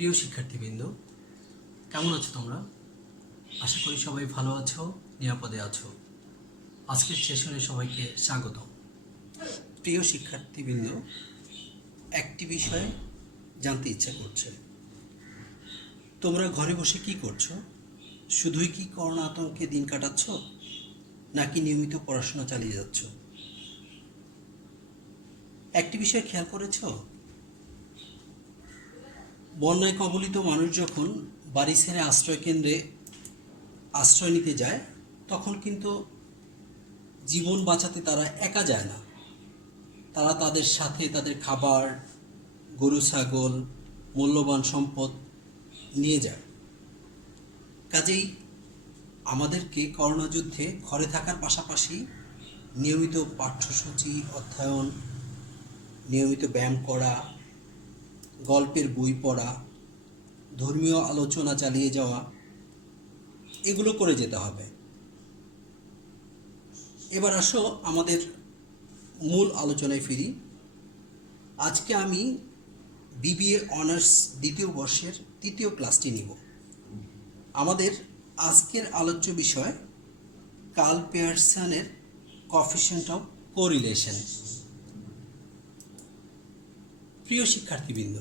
প্রিয় শিক্ষার্থীবৃন্দ, কেমন আছো তোমরা? আশা করি সবাই ভালো আছো, নিরাপদে আছো। আজকের সেশনে সবাইকে স্বাগত। প্রিয় শিক্ষার্থীবৃন্দ, একটি বিষয় জানতে ইচ্ছা করছে, তোমরা ঘরে বসে কি করছো? শুধুই কি করোনা আতঙ্কে দিন কাটাচ্ছ, নাকি নিয়মিত পড়াশোনা চালিয়ে যাচ্ছ? একটি বিষয় খেয়াল করেছ, বন্যায় কবলিত মানুষ যখন বাড়ি ছেড়ে আশ্রয়কেন্দ্রে আশ্রয় নিতে যায়, তখন কিন্তু জীবন বাঁচাতে তারা একা যায় না। তারা তাদের সাথে তাদের খাবার, গরু ছাগল, মূল্যবান সম্পদ নিয়ে যায়। কাজেই আমাদেরকে করোনা যুদ্ধে ঘরে থাকার পাশাপাশি নিয়মিত পাঠ্যসূচি অধ্যয়ন, নিয়মিত ব্যায়াম করা, গল্পের বই পড়া, ধর্মীয় আলোচনা চালিয়ে যাওয়া, এগুলো করে যেতে হবে। এবার আসো আমাদের মূল আলোচনায় ফিরি। আজকে আমি বিবিএ অনার্স দ্বিতীয় বর্ষের তৃতীয় ক্লাসটি নিব। আমাদের আজকের আলোচ্য বিষয় কার্ল পিয়ারসনের কোএফিসিয়েন্ট অফ কোরিলেশন। প্রিয় শিক্ষার্থীবৃন্দ,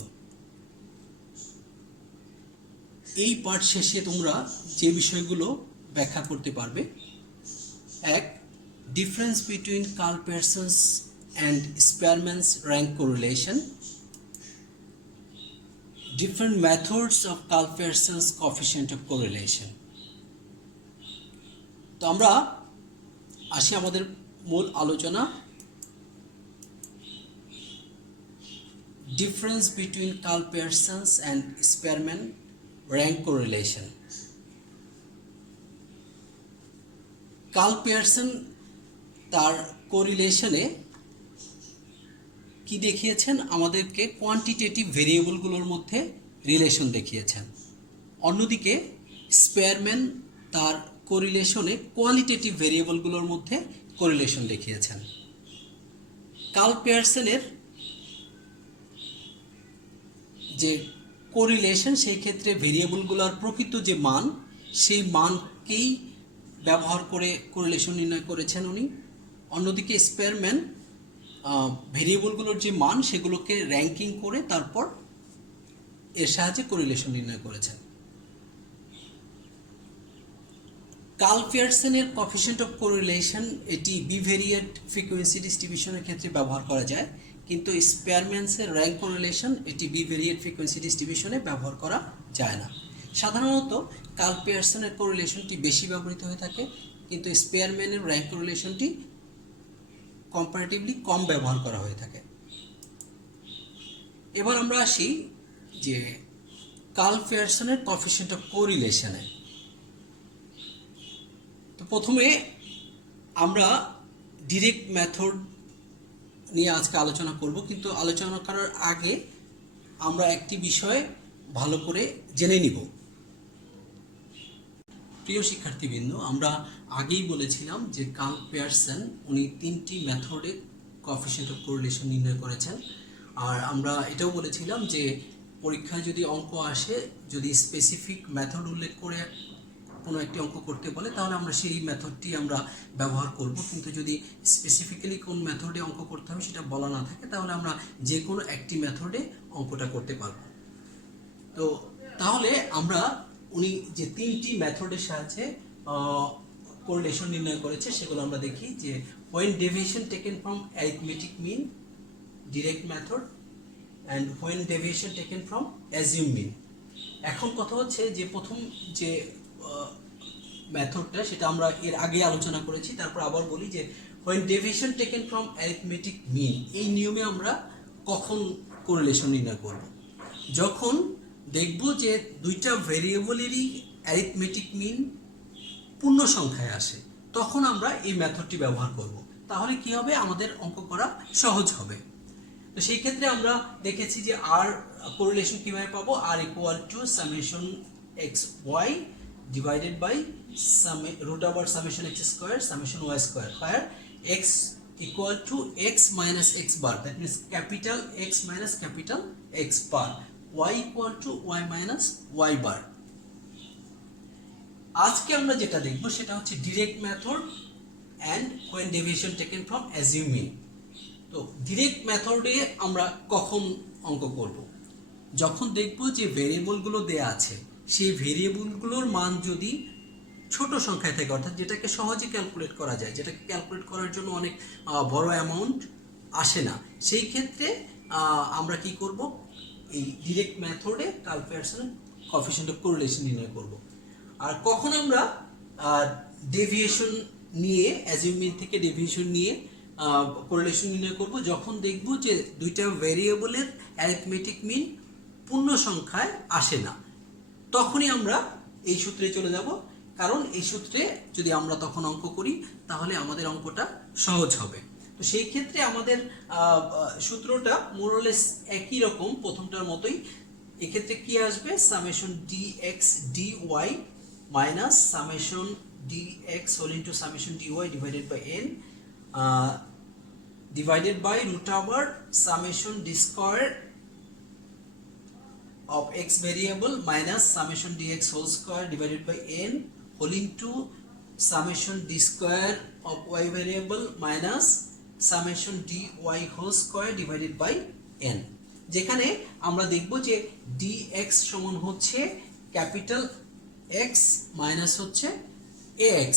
এই পাঠ শেষে তোমরা যে বিষয়গুলো ব্যাখ্যা করতে পারবে: এক, difference between Karl Pearson's and Spearman's rank correlation, different methods of Karl Pearson's coefficient of correlation. তো আমরা আসি আমাদের মূল আলোচনা। Difference between Karl Pearson's and Spearman rank correlation. Karl Pearson তার কোরিলেশনে কি দেখিয়েছেন? আমাদেরকে কোয়ান্টিটেটিভ ভেরিয়েবলগুলোর মধ্যে রিলেশন দেখিয়েছেন। অন্যদিকে স্পেয়ারম্যান তার কোরিলেশনে কোয়ালিটেটিভ ভেরিয়েবলগুলোর মধ্যে কোরিলেশন দেখিয়েছেন। কার্ল পিয়ারসনের যে কোরিলেশন, সেই ক্ষেত্রে ভেরিয়েবলগুলোর প্রকৃত যে মান, সেই মানকেই ব্যবহার করে কোরিলেশন নির্ণয় করেছেন উনি। অন্যদিকে স্পেয়ারম্যান ভেরিয়েবলগুলোর যে মান, সেগুলোকে র্যাঙ্কিং করে তারপর এর সাহায্যে কোরিলেশন নির্ণয় করেছেন। কার্ল পিয়ারসনের কোএফিসিয়েন্ট অফ কোরিলেশন এটি বিভেরিয়েট ফ্রিকোয়েন্সি ডিস্ট্রিবিউশনের ক্ষেত্রে ব্যবহার করা যায়, কিন্তু স্পেয়ারম্যানসের র্যাঙ্ক কোরিলেশন এটি বিভেরিয়েট ফ্রিকোয়েন্সি ডিস্ট্রিবিউশনে ব্যবহার করা যায় না। সাধারণত কার্ল পিয়ারসনের কোরিলেশনটি বেশি ব্যবহৃত হয়ে থাকে, কিন্তু স্পেয়ারম্যানের র্যাঙ্ক কোরিলেশনটি কম্পারেটিভলি কম ব্যবহার করা হয়ে থাকে। এবার আমরা আসি যে কার্ল পিয়ারসনের কোএফিসিয়েন্ট অফ কোরিলেশনে। তো প্রথমে আমরা ডিরেক্ট মেথড নিয়ে আজকে আলোচনা করব, কিন্তু আলোচনা করার আগে আমরা একটি বিষয় ভালো করে জেনে নিব। প্রিয় শিক্ষার্থীবৃন্দ, আমরা আগেই বলেছিলাম যে কার্ল পিয়ারসন উনি তিনটি মেথডে কোএফিসিয়েন্ট অফ কোরিলেশন নির্ণয় করেছেন। আর আমরা এটাও বলেছিলাম যে পরীক্ষায় যদি অঙ্ক আসে, যদি স্পেসিফিক মেথড উল্লেখ করে কোনো একটি অঙ্ক করতে বলে, তাহলে আমরা সেই মেথডটি আমরা ব্যবহার করব। কিন্তু যদি স্পেসিফিক্যালি কোন মেথডে অঙ্ক করতে হবে সেটা বলা না থাকে, তাহলে আমরা যে কোনো একটি মেথডে অঙ্কটা করতে পারব। তো তাহলে আমরা উনি যে তিনটি মেথডের সাহায্যে কোরিলেশন নির্ণয় করেছে সেগুলো আমরা দেখি। যে when deviation taken from arithmetic mean, direct method, and when deviation taken from assumed mean. এখন কথা হচ্ছে যে প্রথম যে মেথডটা, সেটা আমরা এর আগে আলোচনা করেছি, তারপর আবার বলি যে when deviation taken from arithmetic mean, এই নিয়মে আমরা কখন কোরিলেশন নির্ণয় করব? যখন দেখব যে দুইটা ভেরিয়েবলেরই অ্যারিথমেটিক মিন পূর্ণ সংখ্যায় আসে, তখন আমরা এই মেথডটি ব্যবহার করব। তাহলে কি হবে? আমাদের অঙ্ক করা সহজ হবে। তো সেই ক্ষেত্রে আমরা দেখেছি যে আর কোরিলেশন কিভাবে পাবো? R equal to summation x y divided by root over summation x square summation y square, where x equal to x minus x bar, that means capital X minus capital X bar, y equal to y minus y বার। আজকে আমরা যেটা দেখব সেটা হচ্ছে direct method and when deviation taken from assuming. তো direct মেথডে আমরা কখন অঙ্ক করব? যখন দেখব যে ভেরিয়েবলগুলো দেয়া আছে, সেই ভেরিয়েবলগুলোর মান যদি ছোট সংখ্যায় থাকে, অর্থাৎ যেটাকে সহজে ক্যালকুলেট করা যায়, যেটাকে ক্যালকুলেট করার জন্য অনেক বড় অ্যামাউন্ট আসে না, সেই ক্ষেত্রে আমরা কি করব? এই ডিরেক্ট মেথডে কার্ল পিয়ারসনের কোএফিশিয়েন্ট অফ কোরিলেশন নির্ণয় করব। আর কখন আমরা ডেভিয়েশন নিয়ে, অ্যাজিউমিং থেকে ডেভিয়েশন নিয়ে কোরিলেশন নির্ণয় করব? যখন দেখব যে দুইটা ভেরিয়েবলের অ্যারিথমেটিক মিন পূর্ণ সংখ্যায় আসে না, তখনই আমরা এই সূত্রে চলে যাব। কারণ এই সূত্রে যদি আমরা তখন অঙ্ক করি তাহলে আমাদের অঙ্কটা সহজ হবে। তো সেই ক্ষেত্রে আমাদের সূত্রটা মোরলেস একই রকম, প্রথমটার মতোই। এক্ষেত্রে কি আসবে? Summation dx dy minus summation dx whole into summation dy divided by n divided by root over summation d square of x variable minus summation dx whole square divided by n whole into summation d square of y variable minus summation dy whole square divided by n, যেখানে আমরা দেখব যে dx সমান হচ্ছে capital x minus হচ্ছে ax,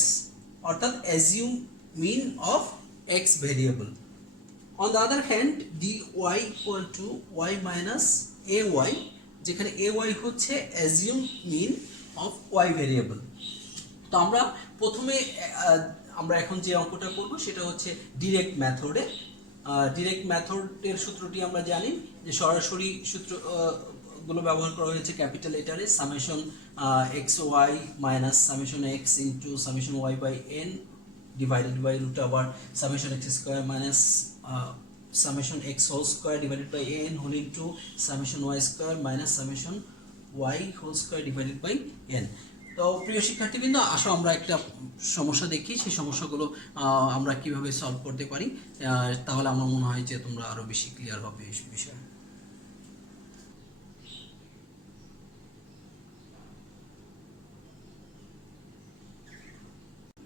অর্থাৎ assume mean of x variable. On the other hand, dy equal to y minus ay, যেখানে ay হচ্ছে assume mean of y variable. তো আমরা প্রথমে আমরা এখন যে অঙ্কটা করব সেটা হচ্ছে ডিরেক্ট মেথডে। ডিরেক্ট মেথডের সূত্রটি আমরা জানি যে সরাসরি সূত্র গুলো ব্যবহার করা হয়েছে ক্যাপিটাল লেটারে, summation x y minus summation x into summation y by n divided by root over summation x square minus summation x whole square divided by n whole into summation y square minus summation y whole square divided by n. তো প্রিয় শিক্ষার্থীবৃন্দ, আসো আমরা একটা সমস্যা দেখি, সেই সমস্যাগুলো আমরা কিভাবে সলভ করতে পারি, তাহলে আমার মনে হয় যে তোমরা আরো বেশি ক্লিয়ার হবে এই বিষয়ে।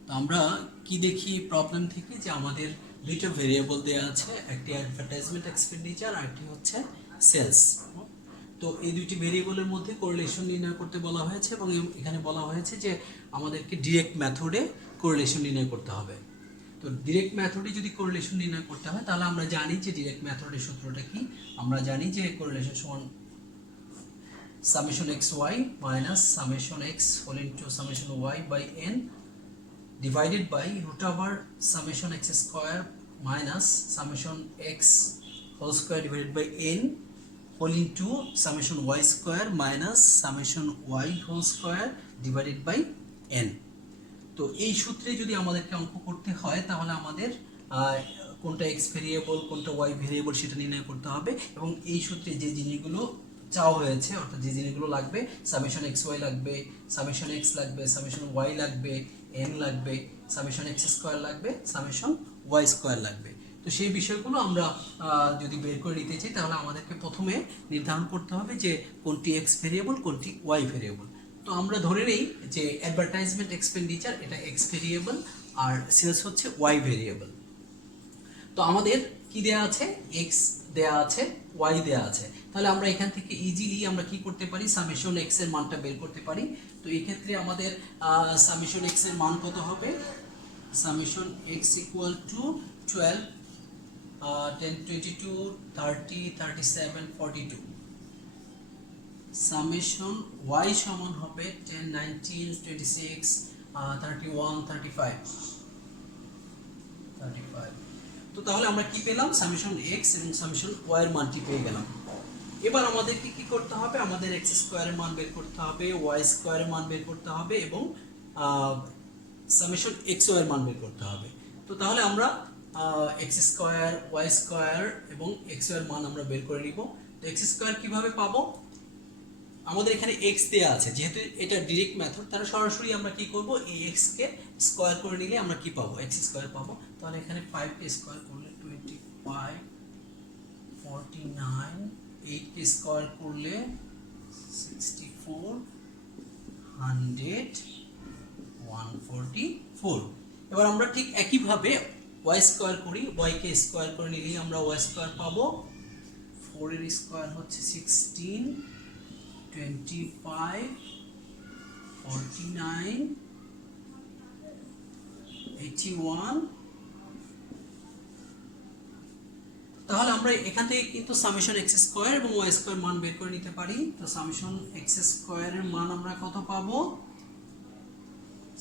তো আমরা কি দেখি প্রবলেম থেকে, যে আমাদের দুইটা ভেরিয়েবল দেওয়া আছে, একটি অ্যাডভার্টাইজমেন্ট এক্সপেন্ডিচার আর একটি হচ্ছে সেলস। তো এই দুইটি ভেরিয়েবলের মধ্যে কোরিলেশন নির্ণয় করতে বলা হয়েছে এবং এখানে বলা হয়েছে যে আমাদেরকে ডিরেক্ট মেথডে কোরিলেশন নির্ণয় করতে হবে। তো ডিরেক্ট মেথডে যদি কোরিলেশন নির্ণয় করতে হয় তাহলে আমরা জানি যে ডিরেক্ট মেথডের সূত্রটা কি। আমরা জানি যে কোরিলেশন সমান summation x y minus summation x whole into summation y by n divided by root over summation x square minus summation x whole square divided by n whole into summation y square minus summation y whole square divided by n. তো এই সূত্রে যদি আমাদেরকে অঙ্ক করতে হয় তাহলে আমাদের কোনটা x ভেরিয়েবল কোনটা y ভেরিয়েবল সেটা নির্ণয় করতে হবে, এবং এই সূত্রে যে জিনিসগুলো চাওয়া হয়েছে, অর্থাৎ যে জিনিসগুলো লাগবে, সামেশন এক্স ওয়াই লাগবে, সামেশন এক্স লাগবে, সামেশন ওয়াই লাগবে, এন লাগবে, সামেশন এক্স স্কোয়ার লাগবে, সামেশন ওয়াই স্কোয়ার লাগবে। তো সেই বিষয়গুলো আমরা যদি বের করে নিতে চাই তাহলে আমাদেরকে প্রথমে নির্ধারণ করতে হবে যে কোনটি এক্স ভেরিয়েবল কোনটি ওয়াই ভেরিয়েবল। তো আমরা ধরে নেই যে অ্যাডভার্টাইজমেন্ট এক্সপেন্ডিচার এটা এক্স ভেরিয়েবল আর সেলস হচ্ছে ওয়াই ভেরিয়েবল। তো আমাদের কি দেয়া আছে? এক্স দেয়া আছে, ওয়াই দেয়া আছে। তাহলে আমরা এখান থেকে ইজিলি আমরা কি করতে পারি? সামেশন এক্স এর মানটা বের করতে পারি। তো এই ক্ষেত্রে আমাদের সামেশন এক্স এর মান কত হবে? Summation x equal to 12 10 22 30 37 42। Summation y সমান হবে 10 19 26 31 35। তো তাহলে আমরা কি পেলাম? সামেশন এক্স এবং সামেশন ওয়াই এর মানটি পেয়ে গেলাম। এবার আমাদেরকে কি করতে হবে? আমাদের এক্স স্কোয়ারের মান বের করতে হবে, ওয়াই স্কোয়ারের মান বের করতে হবে এবং সামেশন এক্স ওয়াই এর মান বের করতে হবে। তো তাহলে আমরা এক্স স্কোয়ার, ওয়াই স্কোয়ার এবং এক্স ওয়াই এর মান আমরা বের করে নিব। তো এক্স স্কোয়ার কিভাবে পাবো? আমাদের এখানে এক্স দেয়া আছে, যেহেতু এটা ডিরেক্ট মেথড, তাহলে সরাসরি আমরা কি করব? এই এক্স কে স্কোয়ার করে নিলে আমরা কি পাবো? এক্স স্কোয়ার পাবো। তাহলে এখানে 5 কে স্কোয়ার করলে 25 49 8 কে স্কয়ার করলে 64, 100, 144। এবার আমরা ঠিক একইভাবে y স্কয়ার করি, y কে স্কয়ার করে নিলেই আমরা y স্কয়ার পাবো। 4 এর স্কয়ার হচ্ছে 16, 25, 49, 81। তাহলে আমরা এখান থেকে কিন্তু সামেশন এক্স স্কয়ার এবং ওয়াই স্কয়ার মান বের করে নিতে পারি। তো সামেশন এক্স স্কয়ারের মান আমরা কত পাবো?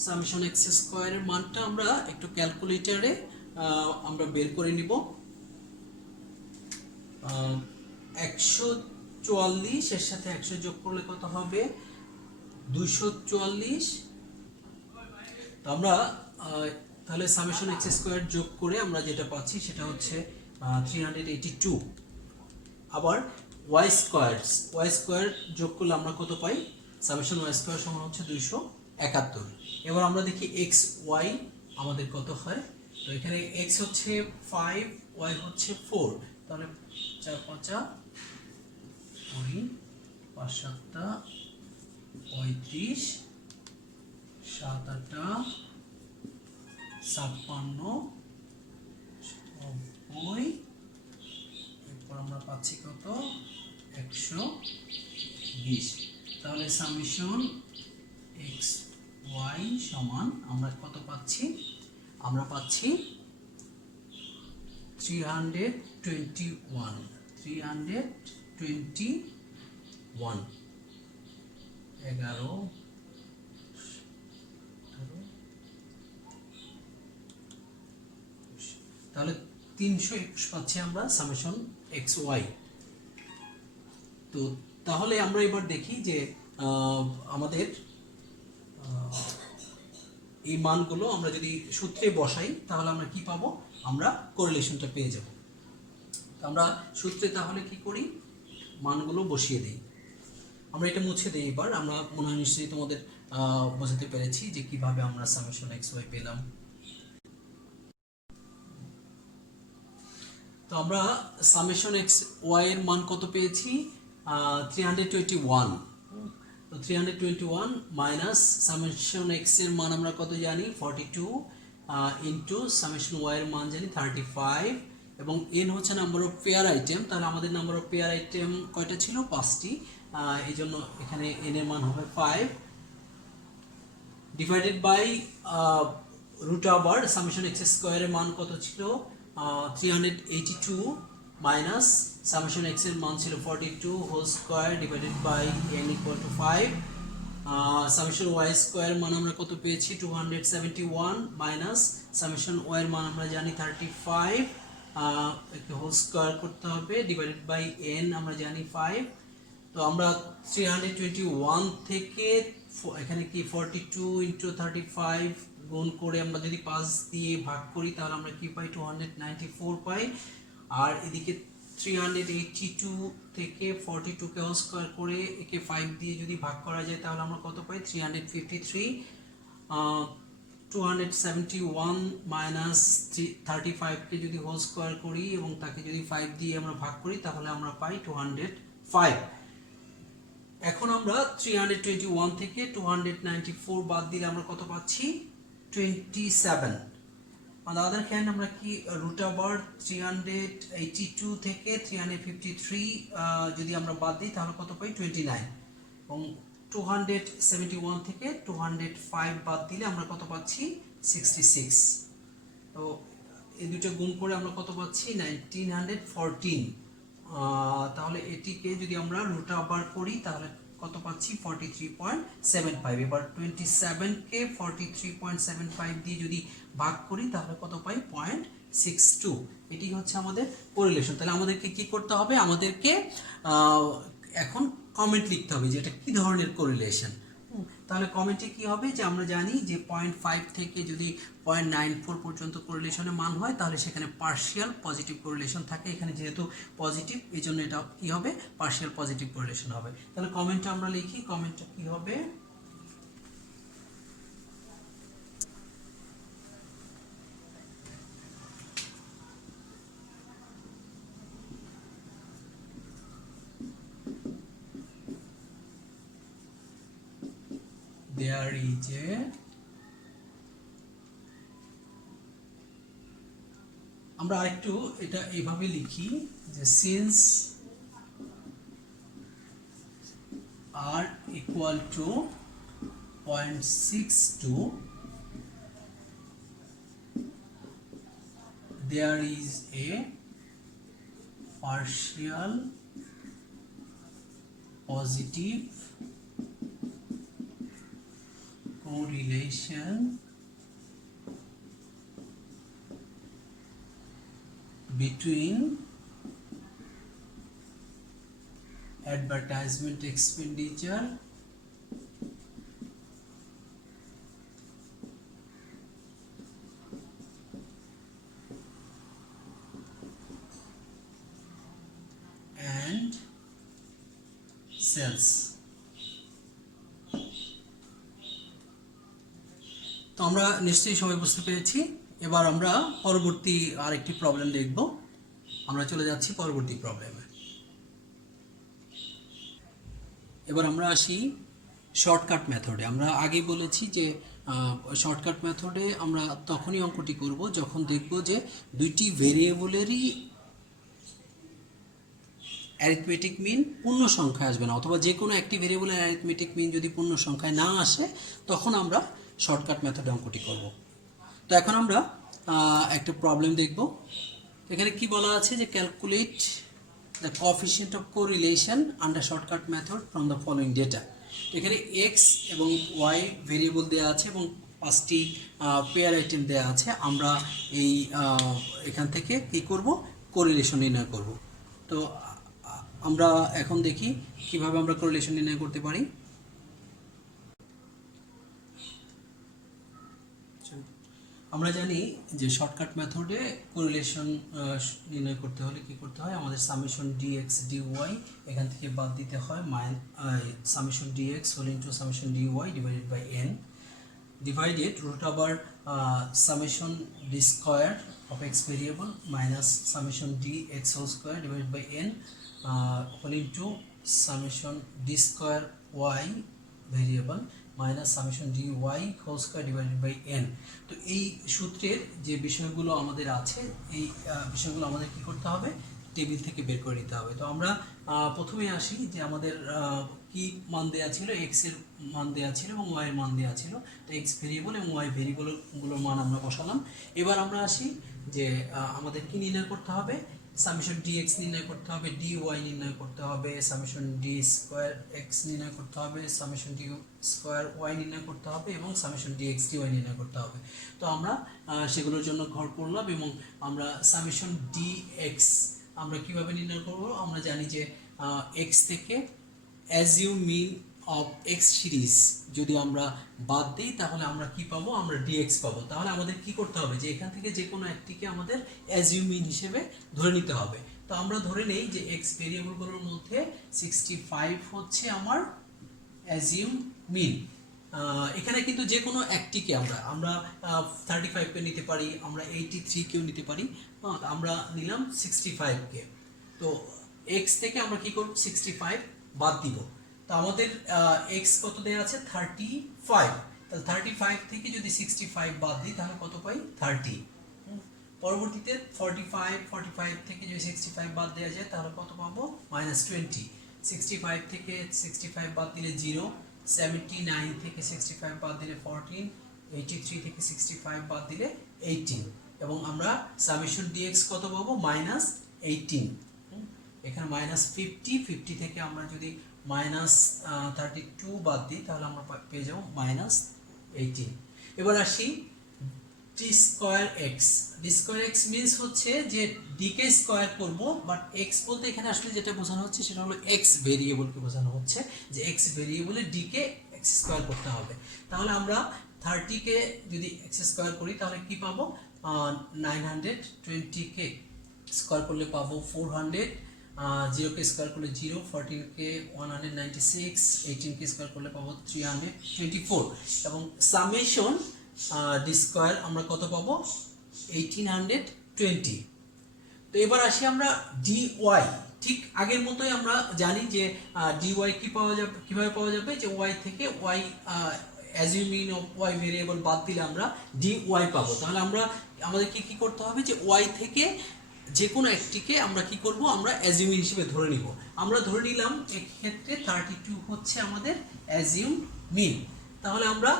সামেশন এক্স স্কয়ারের মানটা আমরা একটু ক্যালকুলেটরে আমরা বের করে নিব। 144 এর সাথে 100 যোগ করলে কত হবে? 244। তো আমরা তাহলে সামেশন এক্স স্কয়ার যোগ করে আমরা যেটা পাচ্ছি সেটা হচ্ছে 382। আবার ওয়াই স্কয়ার যোগ করলে আমরা কত পাই? সামেশন ওয়াই স্কয়ার সমান হচ্ছে 271। এবার আমরা দেখি এক্স ওয়াই আমাদের কত হয়। তো এখানে এক্স হচ্ছে 5, ওয়াই হচ্ছে 4। তাহলে 4 5 20, 5 7 35, 7 8 56, 90। এরপর আমরা পাচ্ছি কত? 120। তাহলে সামেশন এক্স ওয়াই সমান আমরা কত পাচ্ছি? আমরা পাচ্ছি 321। 11, তাহলে 321 পাচ্ছি আমরা সামেশন এক্স ওয়াই। তো তাহলে আমরা এবার দেখি যে আমাদের এই মানগুলো আমরা যদি সূত্রে বসাই তাহলে আমরা কি পাবো? আমরা কোরিলেশনটা পেয়ে যাব। তো আমরা সূত্রে তাহলে কি করি? মানগুলো বসিয়ে দিই। আমরা এটা মুছে দিই এবার। আমরা মনে হয় নিশ্চয়ই তোমাদের বোঝাতে পেরেছি যে কিভাবে আমরা সামেশন এক্স ওয়াই পেলাম। তো আমরা সামেশন এক্স ওয়াই এর মান কত পেয়েছি? 321। তো 321 মাইনাস সামেশন এক্স এর মান আমরা কত জানি? 42 ইনটু সামেশন ওয়াই এর মান জানি 35 এবং এন হচ্ছে নাম্বার অফ পেয়ার আইটেম। তাহলে আমাদের নাম্বার অফ পেয়ার আইটেম কয়টা ছিল? 5টি। এই জন্য এখানে এন এর মান হবে 5 divided by root over summation x স্কয়ারের মান কত ছিল? 382 মাইনাস সামেশন এক্স এর মান ছিল 42 whole square divided by n equal to 5। Summation y square মান আমরা কত পেয়েছি? 271 মাইনাস সামেশন ওয়াই এর মান আমরা জানি 35, একে হোল স্কয়ার করতে হবে ডিভাইডেড বাই n আমরা জানি 5। তো আমরা 321 থেকে এখানে কি 42 ইনটু 35 গুণ করে আমরা যদি 5 দিয়ে ভাগ করি তাহলে আমরা কি পাই? 294 পাই। আর এদিকে 382 থেকে 42 কে হোল স্কয়ার করে একে 5 দিয়ে যদি ভাগ করা যায় তাহলে আমরা কত পাই? 353। 271 মাইনাস 35 কে যদি হোল স্কয়ার করি এবং তাকে যদি 5 দিয়ে আমরা ভাগ করি তাহলে আমরা পাই 205। এখন আমরা 321 থেকে 294 বাদ দিলে আমরা কত পাচ্ছি? 27। On the other hand আমরা কি রুট ওভার 382 থেকে 353 যদি আমরা বাদ দিই তাহলে কত পাই? 29 এবং 271 থেকে 205 বাদ দিলে আমরা কত পাচ্ছি? 66। তো এই দুটো গুণ করে আমরা কত পাচ্ছি? 1914। তাহলে এটিকে যদি আমরা রুট ওভার করি তাহলে কত পাচ্ছি? 43.75। এবার 27 কে 43.75 দিয়ে যদি ভাগ করি তাহলে কত পাই? 0.62। এটি হচ্ছে আমাদের কোরিলেশন। তাহলে আমাদেরকে কি করতে হবে? আমাদেরকে এখন কমেন্ট লিখতে হবে যে এটা কি ধরনের কোরিলেশন। তাহলে কমেন্টে কি হবে? যে আমরা জানি যে 0.5 থেকে যদি 0.94 পর্যন্ত কোরিলেশনের মান হয় তাহলে সেখানে পার্শিয়াল পজিটিভ কোরিলেশন থাকে। এখানে যেহেতু পজিটিভ এই জন্য এটা কি হবে? পার্শিয়াল পজিটিভ কোরিলেশন হবে। তাহলে কমেন্টে আমরা লিখি, কমেন্টটা কি হবে? দেয়ার ইজ এ আমরা আরেকটু এটা এইভাবে লিখি যে since r equal to 0.62 there is a partial positive correlation between advertisement expenditure and sales. তো আমরা নিশ্চয়ই সবাই বুঝতে পেরেছি। এবার আমরা পরবর্তী আরেকটি প্রবলেম দেখব। আমরা চলে যাচ্ছি পরবর্তী প্রবলেমে। এবার আমরা আসি শর্টকাট মেথডে। আমরা আগেই বলেছি যে শর্টকাট মেথডে আমরা তখনই অঙ্কটি করব যখন দেখব যে দুইটি ভেরিয়েবলেরই অ্যারিথমেটিক মিন পূর্ণ সংখ্যায় আসবে না, অথবা যে কোনো একটি ভেরিয়েবলের অ্যারিথমেটিক মিন যদি পূর্ণ সংখ্যায় না আসে তখন আমরা শর্টকাট মেথডে অঙ্কটি করব। তো এখন আমরা একটা প্রবলেম দেখব। এখানে কি বলা আছে যে calculate the coefficient of correlation under shortcut method from the following data. এখানে এক্স এবং ওয়াই ভেরিয়েবল দেওয়া আছে এবং 5টি পেয়ার আইটেম দেওয়া আছে। আমরা এই এখান থেকে কি করব, কোরিলেশন নির্ণয় করব। তো আমরা এখন দেখি কিভাবে আমরা কোরিলেশন নির্ণয় করতে পারি। আমরা জানি যে শর্টকাট মেথডে কোরিলেশন নির্ণয় করতে হলে কি করতে হয়, আমাদের সামেশন ডিএক্স ডিওয়াই এখান থেকে বাদ দিতে হয়, summation dx whole into summation dy divided by n divided root over summation d square of x variable minus summation d x whole square divided by n whole into summation d square y variable minus summation d y whole square divided by n. তো এই সূত্রের যে বিষয়গুলো আমাদের আছে, এই বিষয়গুলো আমাদের কি করতে হবে, টেবিল থেকে বের করে নিতে হবে। তো আমরা প্রথমে আসি যে আমাদের কি মান দেওয়া ছিল, এক্স এর মান দেওয়া ছিল এবং ওয়াই এর মান দেওয়া ছিল। তো এক্স ভেরিয়েবল এবং ওয়াই ভেরিয়েবলগুলোর মান আমরা বসালাম। এবার আমরা আসি যে আমাদের কি নির্ণয় করতে হবে, সামেশন ডিএক্স নির্ণয় করতে হবে, ডি ওয়াই নির্ণয় করতে হবে, সামেশন ডি স্কোয়ার এক্স নির্ণয় করতে হবে, সামেশন ডি স্কোয়ার ওয়াই নির্ণয় করতে হবে এবং সামেশন ডিএক্স ডি ওয়াই নির্ণয় করতে হবে। তো আমরা সেগুলোর জন্য ঘর করলাম এবং আমরা সামেশন ডিএক্স আমরা কিভাবে নির্ণয় করব, আমরা জানি যে এক্স থেকে assume mean of x series যদি আমরা বাদ দিই তাহলে আমরা কি পাবো, আমরা ডিএক্স পাবো। তাহলে আমাদের কি করতে হবে, যে এখান থেকে যে কোনো একটিকে আমাদের অ্যাজিউম মিন হিসেবে ধরে নিতে হবে। তো আমরা ধরে নেই যে এক্স ভেরিয়েবলগুলোর মধ্যে 65 হচ্ছে আমার অ্যাজিউম মিন। এখানে কিন্তু যে কোনো একটিকে আমরা 35 কে নিতে পারি, আমরা 83 কেও নিতে পারি। আমরা নিলাম 65 কে। তো এক্স থেকে আমরা কি করব, 65 বাদ দিব। তো আমাদের এক্স কত দেয়া আছে, 35। তাহলে 35 থেকে যদি 65 বাদ দিই তাহলে কত পাই, 30। পরবর্তীতে 45 থেকে যদি 65 বাদ দেওয়া যায় তাহলে কত পাবো, -20। 65 থেকে 65 বাদ দিলে 0, 79 থেকে 65 বাদ দিলে 14, 83 থেকে 65 বাদ দিলে 18 এবং আমরা সামেশন ডিএক্স কত পাবো, -18। এখানে -50 থেকে আমরা যদি -32 বাদ দিই তাহলে আমরা পেয়ে যাবো -18। এবার আসি D square x. D square x means হচ্ছে যে ডিকে স্কোয়ার করব, বাট এক্স বলতে এখানে আসলে যেটা বোঝানো হচ্ছে সেটা হলো এক্স ভেরিয়েবলকে বোঝানো হচ্ছে, যে এক্স ভেরিয়েবলে ডিকে এক্স স্কোয়ার করতে হবে। তাহলে আমরা 30 কে যদি এক্স স্কোয়ার করি তাহলে কি পাবো, 920 কে স্কোয়ার করলে পাবো 400, 0 কে স্কোয়ার করলে 0, 14 কে 196, 18 কে স্কোয়ার করলে পাবো 324 এবং সামেশন ডি স্কোয়ার আমরা কত পাবো, 1820। তো এবার আসি আমরা ডি ওয়াই। ঠিক আগের মতোই আমরা জানি যে ডি ওয়াই কি পাওয়া যাবে, কিভাবে পাওয়া যাবে, যে ওয়াই থেকে y assuming of y variable বাদ দিলে আমরা ডি ওয়াই পাবো। তাহলে আমরা আমাদেরকে কি করতে হবে যে ওয়াই থেকে যে কোনো একটিকে আমরা কি করব, আমরা অ্যাজিউমিং হিসেবে ধরে নিব। আমরা ধরে নিলাম এক্ষেত্রে 32 হচ্ছে আমাদের অ্যাজিউম মিন। তাহলে আমরা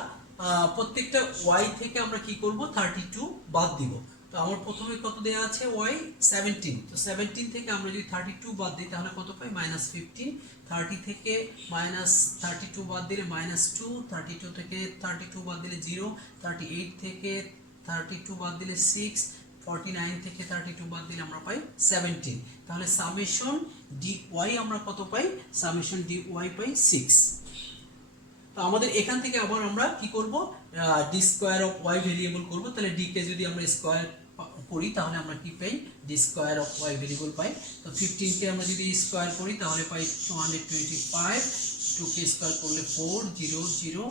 প্রত্যেকটা ওয়াই থেকে আমরা কি করব, 32 বাদ দিব। তো আমার প্রথমে কত দেয়া আছে, ওয়াই 17। তো 17 থেকে আমরা যদি 32 বাদ দিই তাহলে কত পাই, -15। 30 থেকে -32 বাদ দিলে -2, 32 থেকে 32 বাদ দিলে 0, 38 থেকে 32 বাদ দিলে 6, 49 থেকে 32 বাদ দিলে আমরা পাই 17। তাহলে সামেশন ডি ওয়াই আমরা কত পাই, সামেশন ডি ওয়াই পাই 6। তো আমাদের এখান থেকে আবার আমরা কি করব, d square of y variable করব। তাহলে ডি কে যদি আমরা স্কয়ার করি তাহলে আমরা কি পাই, d square of y variable পাই। তো 15 কে আমরা যদি স্কয়ার করি তাহলে পাই 225, 2 কে স্কয়ার করলে 4, 0, 0,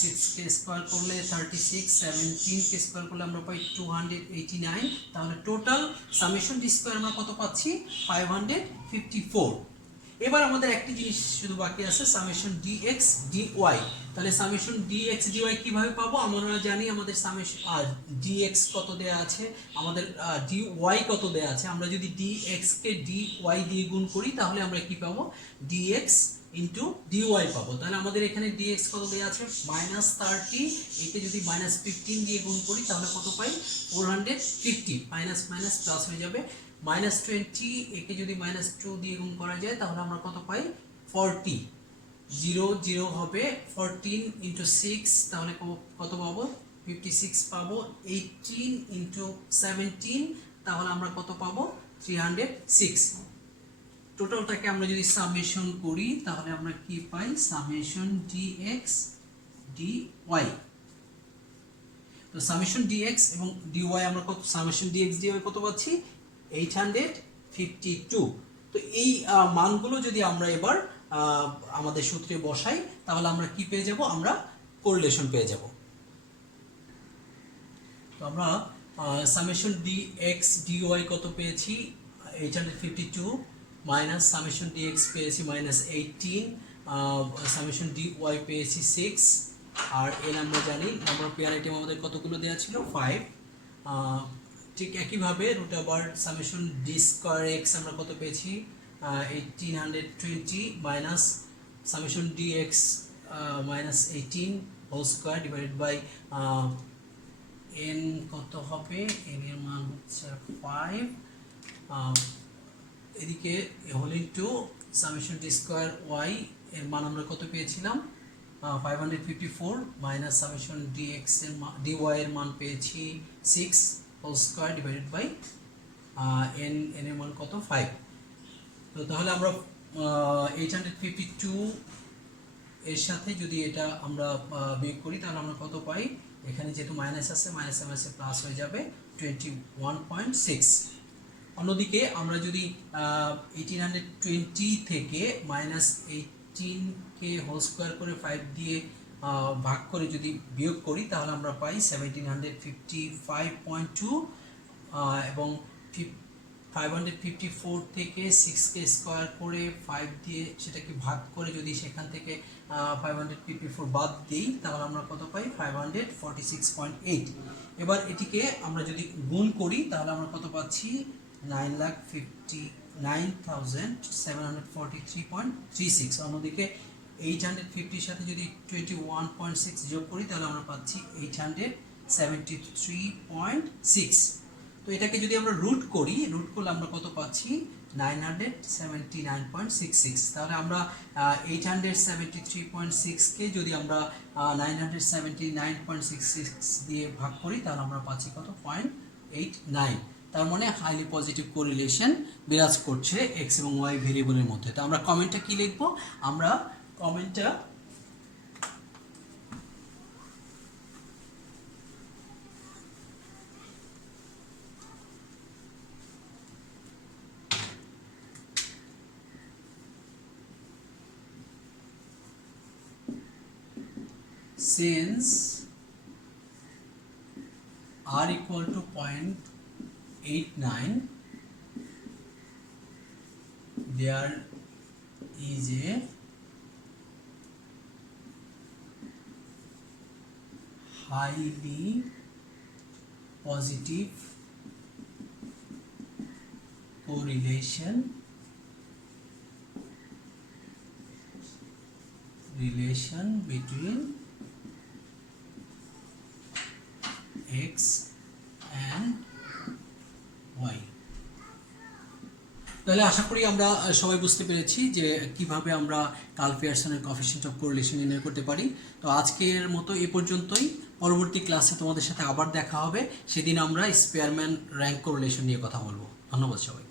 6 কে স্কয়ার করলে 36, 17 কে স্কয়ার করলে আমরা পাই 289। তাহলে টোটাল সামেশন ডি স্কয়ার আমরা কত পাচ্ছি, 554। এবার আমাদের একটি জিনিস শুধু বাকি আছে, সামেশন dx dy। তাহলে সামেশন dx dy কিভাবে পাবো, আমরা জানি আমাদের সামেশন dx কত দেয়া আছে, আমাদের dy কত দেয়া আছে। আমরা যদি dx কে dy দিয়ে গুণ করি তাহলে আমরা কি পাবো, dx ইনটু dy পাবো। তাহলে আমাদের এখানে dx কত দেয়া আছে, -30, একে যদি -15 দিয়ে গুণ করি তাহলে কত পাই, 450। মাইনাস মাইনাস প্লাস হয়ে যাবে, -20, একে যদি -2 দিয়ে গুণ করা যায় তাহলে আমরা কত পাই, 40। 0, 0 হবে, 14 ইনটু 6 তাহলে কত পাবো, 56 পাবো। 18 ইনটু 17 তাহলে আমরা কত পাবো, 306। টোটালটাকে আমরা যদি সামেশন করি তাহলে আমরা কি পাই, সামেশন dx dy। তো সামেশন dx এবং dy আমরা কত, সামেশন dx dy কত পাচ্ছি, 852। তো এই মানগুলো যদি আমরা এবার আমাদের সূত্রে বসাই তাহলে আমরা কি পেয়ে যাব, আমরা কোরিলেশন পেয়ে যাব। তো আমরা সামেশন dx dy কত পেয়েছি, 852, মাইনাস সামেশন dx পেয়েছি -18, সামেশন dy পেয়েছি 6, আর এন আমরা জানি নাম্বার অফ পেয়ার আইটেম আমাদের কতগুলো দেওয়া ছিল, 5। ঠিক একইভাবে root over summation d square x আমরা কত পেয়েছি, 1820, minus summation d x -18 whole square divided by n কত হবে, এন এর মান হচ্ছে 5, এদিকে whole into summation d square y এর মান আমরা কত পেয়েছিলাম, 554, মাইনাস সামেশন ডি এক্স এর ডি ওয়াই এর মান পেয়েছি 6 whole square divided by n এর মান কত, 5। তো তাহলে আমরা 852 এর সাথে যদি এটা আমরা বিয়োগ করি তাহলে আমরা কত পাই, এখানে যেহেতু মাইনাস আছে, মাইনাসে মাইনাসে প্লাস হয়ে যাবে 21.6। অন্যদিকে আমরা যদি 1820 থেকে -18 কে হোল স্কয়ার করে 5 দিয়ে ভাগ করে যদি বিয়োগ করি তাহলে আমরা পাই 1755.2, এবং 554 থেকে 6 কে স্কয়ার করে 5 দিয়ে সেটাকে ভাগ করে যদি সেখান থেকে 554 বাদ দিই তাহলে আমরা কত পাই, 546.8। এবার এটিকে আমরা যদি গুণ করি তাহলে আমরা কত পাচ্ছি, 9,59,743.36। অন্যদিকে 850 সাথে যদি 21.6 যোগ করি তাহলে আমরা পাচ্ছি 873.6। তো এটাকে যদি আমরা রুট করি, রুট করলে আমরা কত পাচ্ছি, 979.66। তাহলে আমরা 873.6 কে যদি আমরা 979.66 দিয়ে ভাগ করি তাহলে আমরা পাচ্ছি কত, 0.89। তার মানে হাইলি পজিটিভ কোরিলেশন বিরাজ করছে এক্স এবং ওয়াই ভেরিয়েবলের মধ্যে। তো আমরা কমেন্টটা কি লিখবো, আমরা কমেন্টটা since r equal to 0.89 there is a highly positive correlation between x and y। তাহলে আশা করি আমরা সবাই বুঝতে পেরেছি যে কিভাবে আমরা কার্ল পিয়ারসনের কোএফিসিয়েন্ট অফ কোরিলেশন নির্ণয় করতে পারি। তো আজকের মতো এ পর্যন্তই। পরবর্তী ক্লাসে তোমাদের সাথে আবার দেখা হবে, সেদিন আমরা স্পেয়ারম্যান র্যাঙ্ক কোরিলেশন নিয়ে কথা বলবো। ধন্যবাদ সবাই।